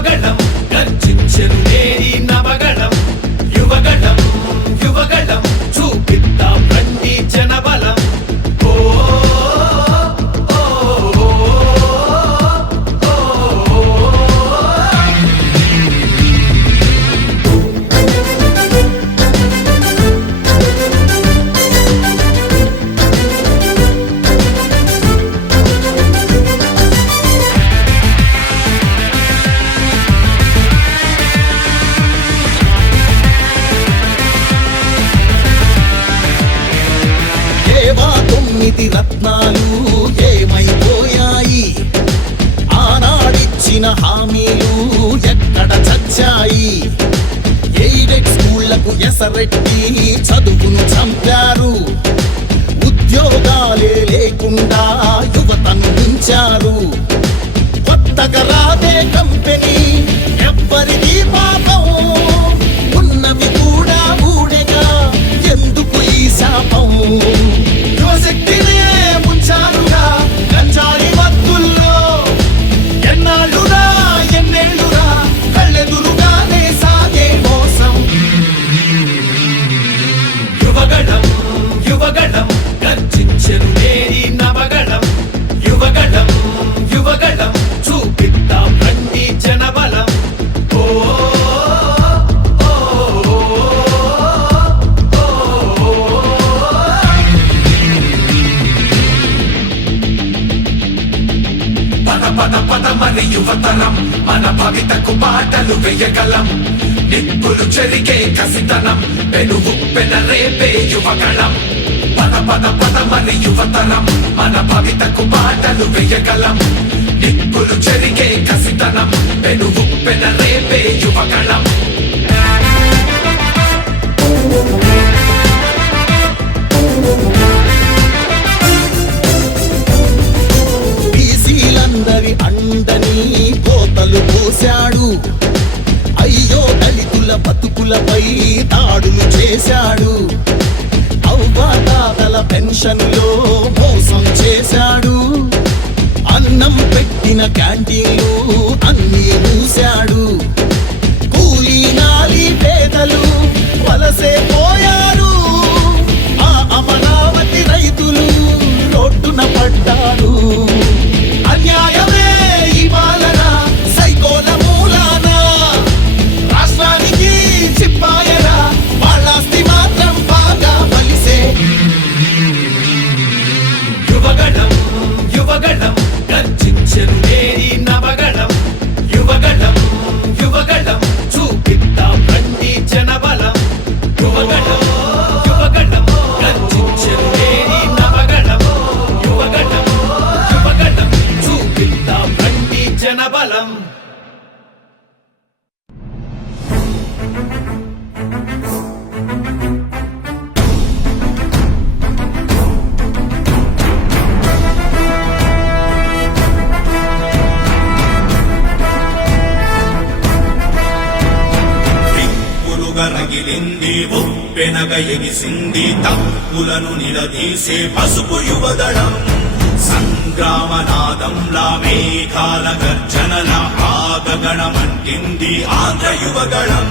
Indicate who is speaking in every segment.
Speaker 1: மகளம் Malu. కలం. నిప్పులు చెరికే కసితనం. పెనువు పెన పెనరేపే యువకళం. పద పద పద మరి యువతరం. మన భవితకు పాటలు వేయగలం నిప్పులు చెరికే కసితనం.
Speaker 2: పెనువు పెన పెనరేపే యువకళం. శత్రువులను నిలదీసే పసుపు యువదళం. సంగ్రామనాదంలా మేఘాల గర్జనల ఆగగణమంటింది ఆంధ్ర యువగణం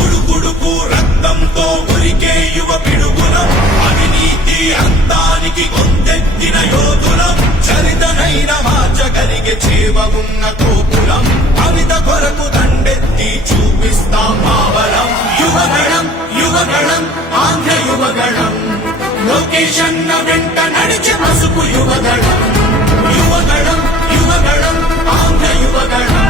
Speaker 2: ఉడుకుడుకు రక్త ఆనందంతో ఉరికే యువ పిడుగులం. అవినీతి అంతానికి కొంతెత్తిన యోధులం. చరితనైన మార్చగలిగే చేవ ఉన్న కోపులం అవిత కొరకు దండెత్తి చూపిస్తాం మావలం యువగణం యువగణం ఆంధ్ర యువగణం. లోకేషన్ వెంట నడిచి పసుపు యువగణం. యువగణం యువగణం ఆంధ్ర యువగణం.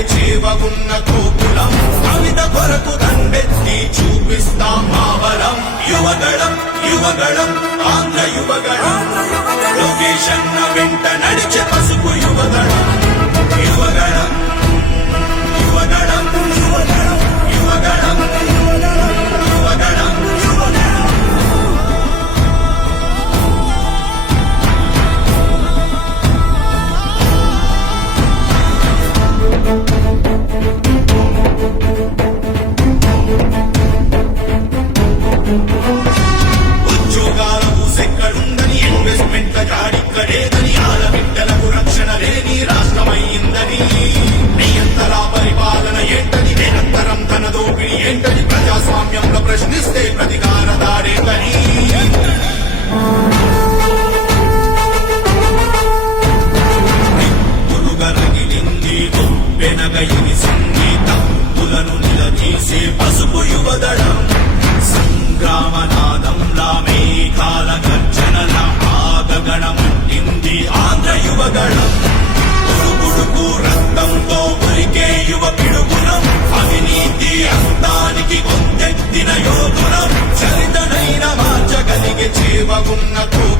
Speaker 2: కంటే చేవగున్న కోపులం కవిత కొరకు దండెత్తి చూపిస్తాం మా బలం యువగళం యువగళం ఆంధ్ర యువగళం. లోకేష్ అన్న వెంట నడిచే పసుపు యువగళం. యువగణం యువగళం యువగణం యువగణం యువగణం ఉన్న
Speaker 3: తూపు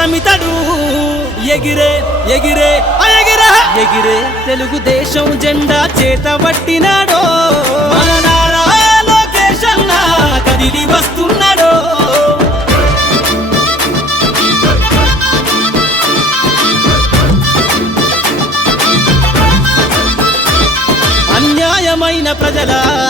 Speaker 3: అతమితడు ఎగిరే ఎగిరే ఎగిరే. ఎగిరే తెలుగుదేశం జెండా చేత పట్టినాడో. కదిలి వస్తున్నాడో. అన్యాయమైన ప్రజలా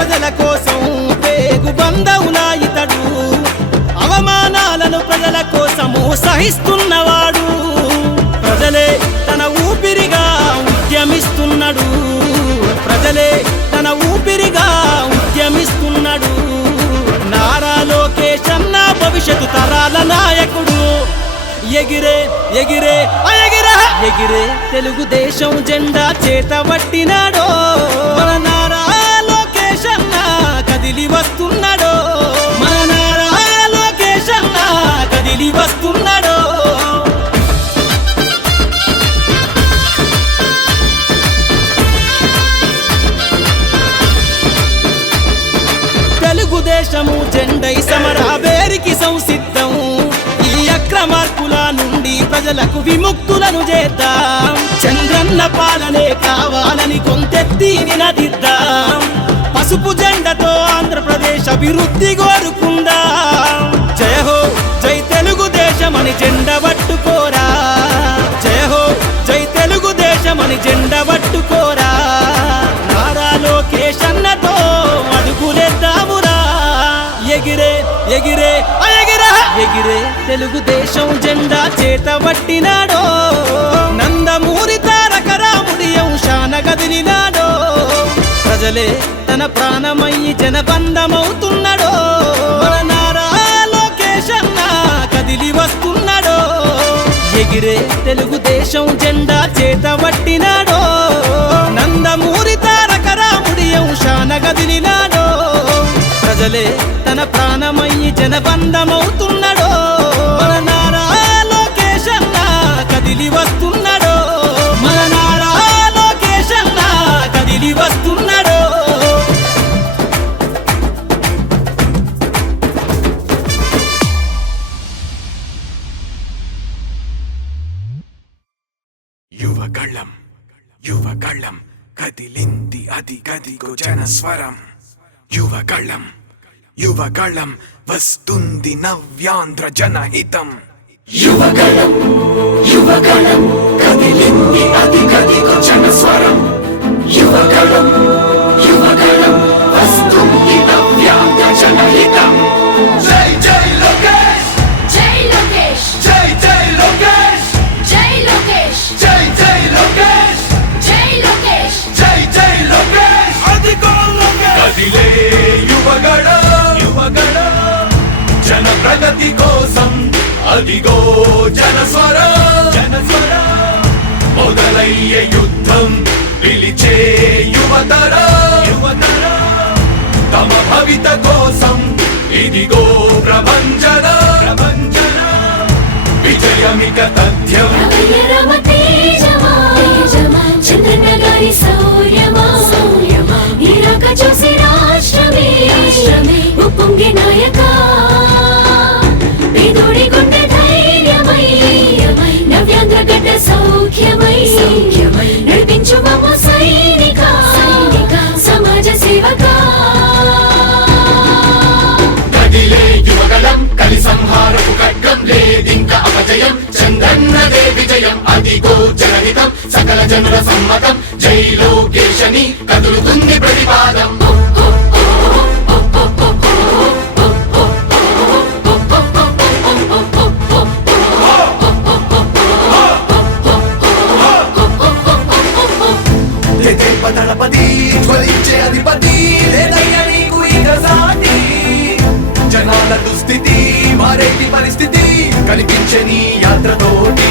Speaker 3: ప్రజల కోసం పేగు బంధవులా ఇతడు. అవమానాలను ప్రజల కోసము సహిస్తున్నవాడు. ప్రజలే తన ఊపిరిగా ఉద్యమిస్తున్నాడు. ప్రజలే తన ఊపిరిగా ఉద్యమిస్తున్నాడు. నారా లోకేష్ అన్న భవిష్యత్తు తరాల నాయకుడు. ఎగిరే ఎగిరే ఎగిరే తెలుగుదేశం జెండా చేతబట్టినాడో. మన కదిలి వస్తున్నాడో మన నారా లోకేష్ అన్న కదిలి వస్తున్నాడో తెలుగుదేశము జెండై సమరాబేరికి సంసిద్ధం. ఈ అక్రమార్కుల నుండి ప్రజలకు విముక్తులను చేద్దాం. చంద్రన్న పాలనే కావాలని కొంతెత్తి నినదిద్దాం. పసుపు జెండతో దేశ అభివృద్ధి కోరుకుందాం? జయ హో జై తెలుగుదేశమని జెండ పట్టుకోరా. జయ హో జై తెలుగుదేశమని జెండ పట్టుకోరా. నారా లోకేషన్నతో అడుగులేద్దామురా. ఎగిరే ఎగిరే ఎగిరే. ఎగిరే తెలుగుదేశం జెండా చేత పట్టినాడో. ప్రజలే తన ప్రాణమయ్యి జనబంధమవుతున్నాడో. నారా కదిలి వస్తున్నాడో. ఎగిరే తెలుగుదేశం జెండా చేత పట్టినాడో నందమూరి తారక రాముడి అంశాన కదిలినాడో ప్రజలే తన ప్రాణమయ్యి జనబంధమవుతున్నాడు
Speaker 4: యువగళం. యువగళం వస్తుంది నవ్యాంధ్ర జనహితం. యువగళం యువగళం కదిలింది అది గదిగో జనస్వరం యువగళం యువగళం కదిలే యువగడ యువగడ జన ప్రగతి కోసం అదిగో జనస్వర జనస్వర. మొదలయ్యే యుద్ధం పిలిచే యువతర యువతర. తమ భవిత కోసం ఇదిగో ప్రభంజన ప్రభంజన. విజయమిక తథ్యం.
Speaker 5: చంద్రగారి రమ
Speaker 4: అదిగో జనహితం సకల జనుల సమ్మతం. జై లోకేశని కదులుతుంది ప్రతిపాదం. దళపతి జ్వలించే అధిపతి లేదయ్యా నీకు ఇక సాటి. జనాల దుస్థితి మారేటి పరిస్థితి కనిపించని యాత్రతోటి.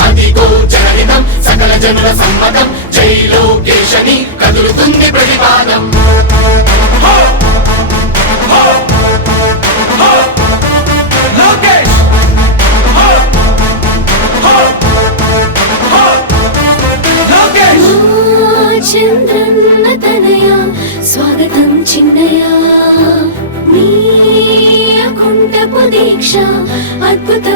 Speaker 2: జనుల సమ్మతం. జై లోకేశని కదులుతుంది
Speaker 5: ప్రతిభ